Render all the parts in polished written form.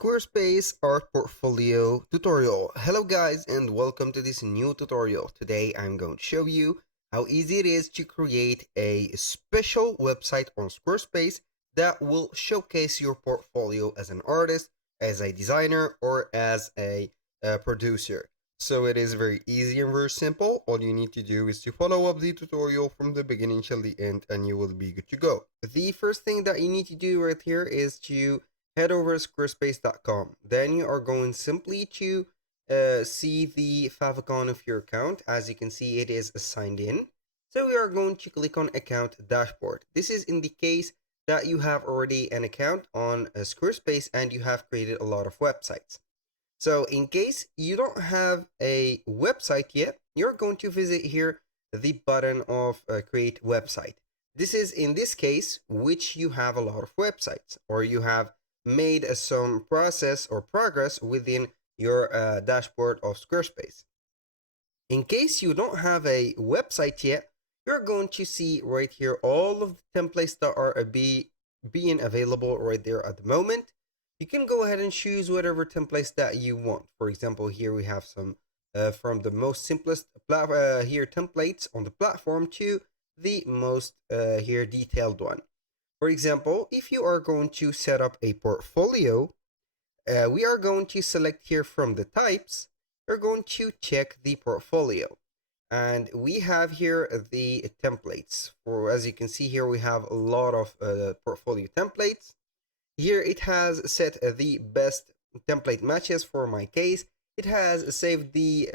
Squarespace Art Portfolio tutorial. Hello guys and welcome to this new tutorial. Today I'm going to show you how easy it is to create a special website on Squarespace that will showcase your portfolio as an artist, as a designer, or as a producer. So it is very easy and very simple. All you need to do is to follow up the tutorial from the beginning till the end and you will be good to go. The first thing that you need to do right here is to head over to squarespace.com. Then you are going simply to see the favicon of your account. As you can see, it is signed in. So we are going to click on account dashboard. This is in the case that you have already an account on Squarespace and you have created a lot of websites. So in case you don't have a website yet, you're going to visit here the button of create website. This is in this case which you have a lot of websites or you have made some process or progress within your dashboard of Squarespace. In case you don't have a website yet, you're going to see right here all of the templates that are being available right there at the moment. You can go ahead and choose whatever templates that you want. For example, here we have some from the most simplest here templates on the platform to the most here detailed one. For example, if you are going to set up a portfolio, we are going to select here from the types, we're going to check the portfolio. And we have here the templates. For as you can see here, we have a lot of portfolio templates. Here it has set the best template matches for my case. It has saved the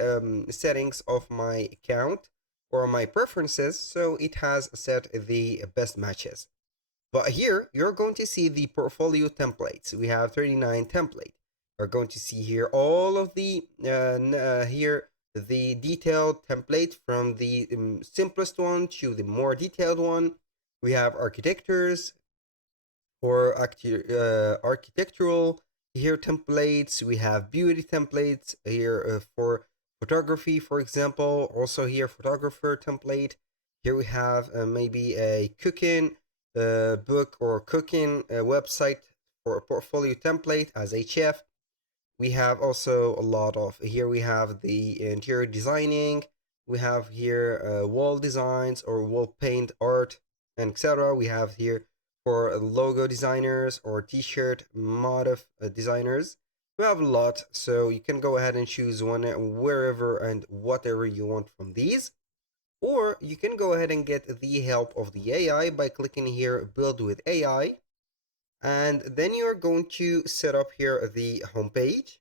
settings of my account or my preferences, so it has set the best matches. But here you're going to see the portfolio templates. We have 39 templates. You're going to see here all of the here the detailed template from the simplest one to the more detailed one. We have architectures or architectural here templates. We have beauty templates here for photography, for example. Also here photographer template. Here we have maybe a cooking book or cooking website for a portfolio template as a chef. We have also a lot of here we have the interior designing. We have here wall designs or wall paint art and etc. We have here for logo designers or t-shirt motif designers. We have a lot, so you can go ahead and choose one wherever and whatever you want from these. Or you can go ahead and get the help of the AI by clicking here build with AI. And then you are going to set up here the home page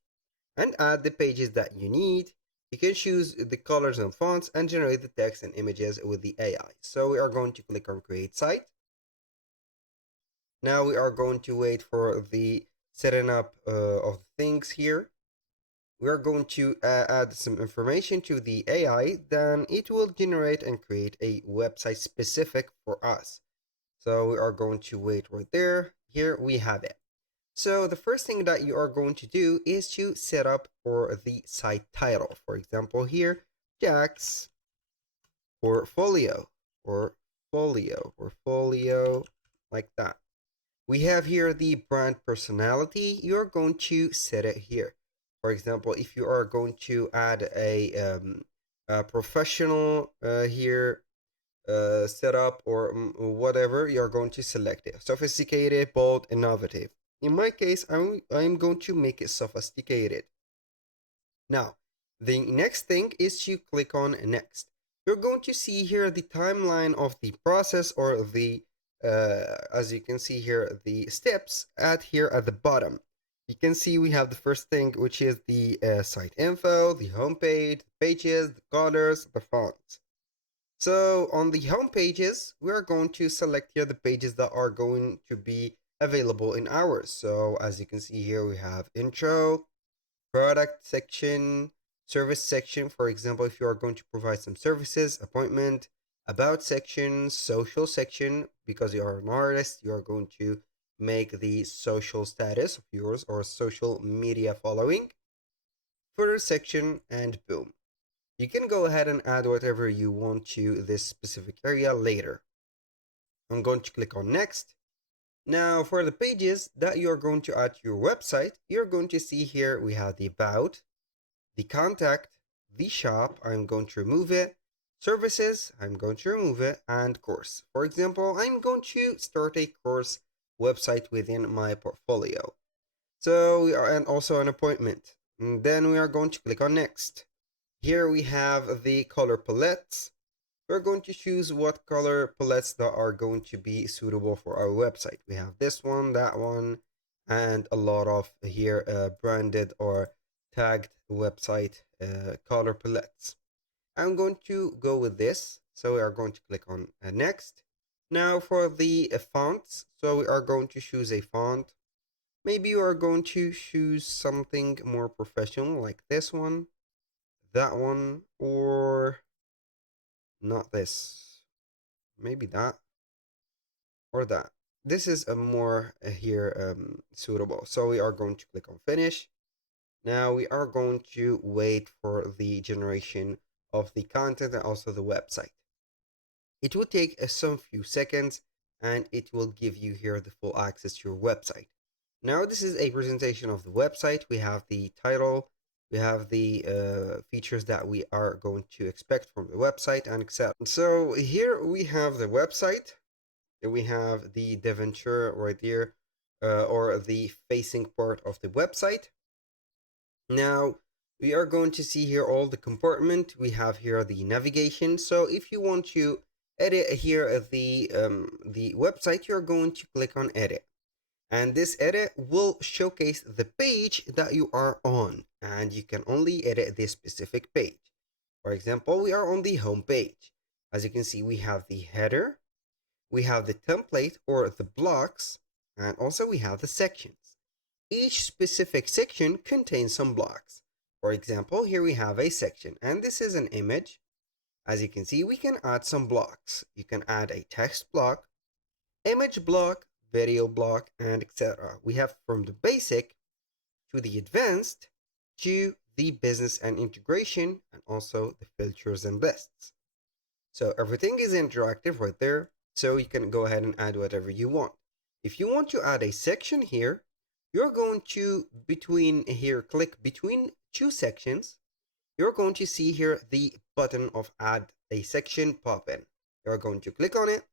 and add the pages that you need. You can choose the colors and fonts and generate the text and images with the AI. So we are going to click on create site. Now we are going to wait for the setting up of things here. We are going to add some information to the AI, then it will generate and create a website specific for us. So we are going to wait right there. Here we have it. So the first thing that you are going to do is to set up for the site title. For example, here, Jack's portfolio, like that. We have here the brand personality. You're going to set it here. For example, if you are going to add a professional here setup or whatever, you're going to select it. Sophisticated, bold, innovative. In my case, I'm going to make it sophisticated. Now, the next thing is to click on next. You're going to see here the timeline of the process or the as you can see here, the steps here at the bottom. You can see we have the first thing, which is the site info, the homepage, the pages, the colors, the fonts. So on the home pages, we are going to select here the pages that are going to be available in ours. So as you can see here, we have intro, product section, service section. For example, if you are going to provide some services, appointment, about section, social section, because you are an artist, you are going to make the social status of yours or social media following, footer section, and boom. You can go ahead and add whatever you want to this specific area later. I'm going to click on next. Now for the pages that you're going to add to your website, you're going to see here we have the about, the contact, the shop, I'm going to remove it, services, I'm going to remove it, and course. For example, I'm going to start a course website within my portfolio. So we are, and also an appointment. And then we are going to click on next. Here we have the color palettes. We're going to choose what color palettes that are going to be suitable for our website. We have this one, that one, and a lot of here branded or tagged website color palettes. I'm going to go with this. So we are going to click on next. Now for the fonts, so we are going to choose a font. Maybe you are going to choose something more professional like this one, that one, or not this. Maybe that or that. This is a more here suitable. So we are going to click on finish. Now we are going to wait for the generation of the content and also the website. It will take some few seconds and it will give you here the full access to your website. Now this is a presentation of the website. We have the title, we have the features that we are going to expect from the website and etc. So here we have the website. We have the debenture right here, or the facing part of the website. Now we are going to see here all the compartment. We have here the navigation. So if you want to edit here the website, you're going to click on edit. And this edit will showcase the page that you are on, and you can only edit this specific page. For example, we are on the home page. As you can see, we have the header, we have the template or the blocks, and also we have the sections. Each specific section contains some blocks. For example, here we have a section, and this is an image. As you can see, we can add some blocks. You can add a text block, image block, video block, and etc. We have from the basic to the advanced to the business and integration, and also the filters and lists. So everything is interactive right there, so you can go ahead and add whatever you want. If you want to add a section here, you're going to click between two sections. You're going to see here the button of add a section pop in. You're going to click on it.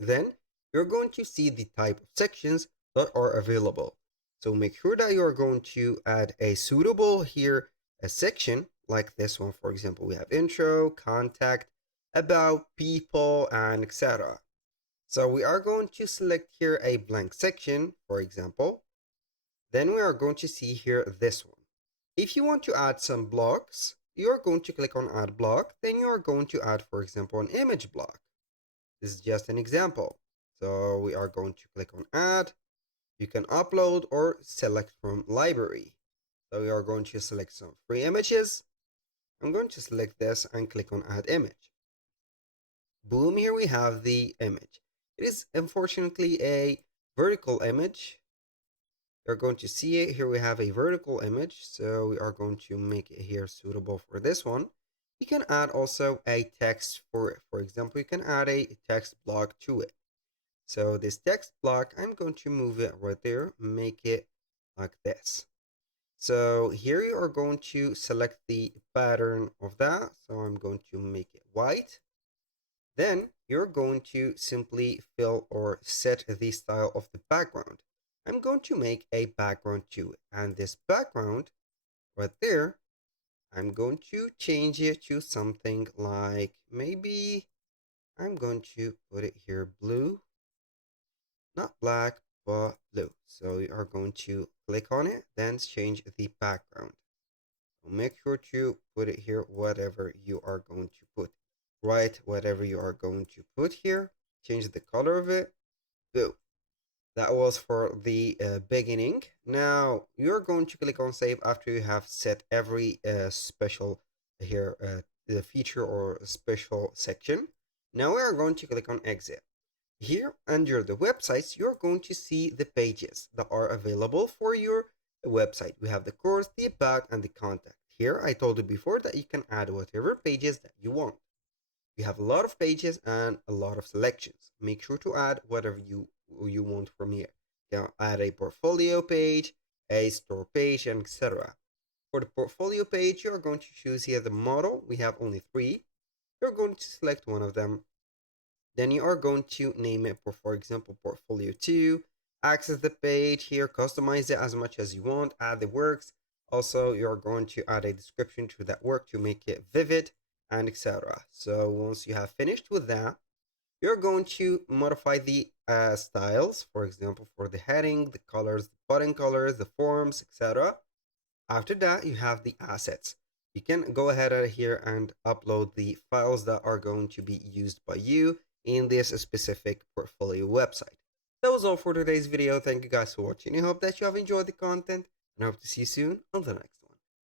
Then you're going to see the type of sections that are available. So make sure that you're going to add a suitable here a section like this one. For example, we have intro, contact, about, people, and etc. So we are going to select here a blank section, for example. Then we are going to see here this one. If you want to add some blocks, you're going to click on add block. Then you're going to add, for example, an image block. This is just an example. So we are going to click on add. You can upload or select from library. So we are going to select some free images. I'm going to select this and click on add image. Boom, here we have the image. It is unfortunately a vertical image. You're going to see it. Here we have a vertical image. So we are going to make it here suitable for this one. You can add also a text for it. For example, you can add a text block to it. So this text block, I'm going to move it right there, make it like this. So here you are going to select the pattern of that. So I'm going to make it white. Then you're going to simply fill or set the style of the background. I'm going to make a background to it. And this background right there, I'm going to change it to something like, maybe I'm going to put it here blue. Not black, but blue. So you are going to click on it, then change the background. So make sure to put it here, whatever you are going to put. Write whatever you are going to put here. Change the color of it. Boom. That was for the beginning. Now you're going to click on save after you have set every special here the feature or special section. Now we are going to click on exit. Here under the websites, you're going to see the pages that are available for your website. We have the course, the about, and the contact. Here I told you before that you can add whatever pages that you want. You have a lot of pages and a lot of selections. Make sure to add whatever you you want from here. You can add a portfolio page, a store page, and etc. For the portfolio page, you're going to choose here the model. We have only three. You're going to select one of them. Then you are going to name it for example, portfolio 2. Access the page here, customize it as much as you want, add the works. Also, you're going to add a description to that work to make it vivid and etc. So once you have finished with that, you're going to modify the styles, for example, for the heading, the colors, the button colors, the forms, etc. After that, you have the assets. You can go ahead here and upload the files that are going to be used by you in this specific portfolio website. That was all for today's video. Thank you guys for watching. I hope that you have enjoyed the content and I hope to see you soon on the next one.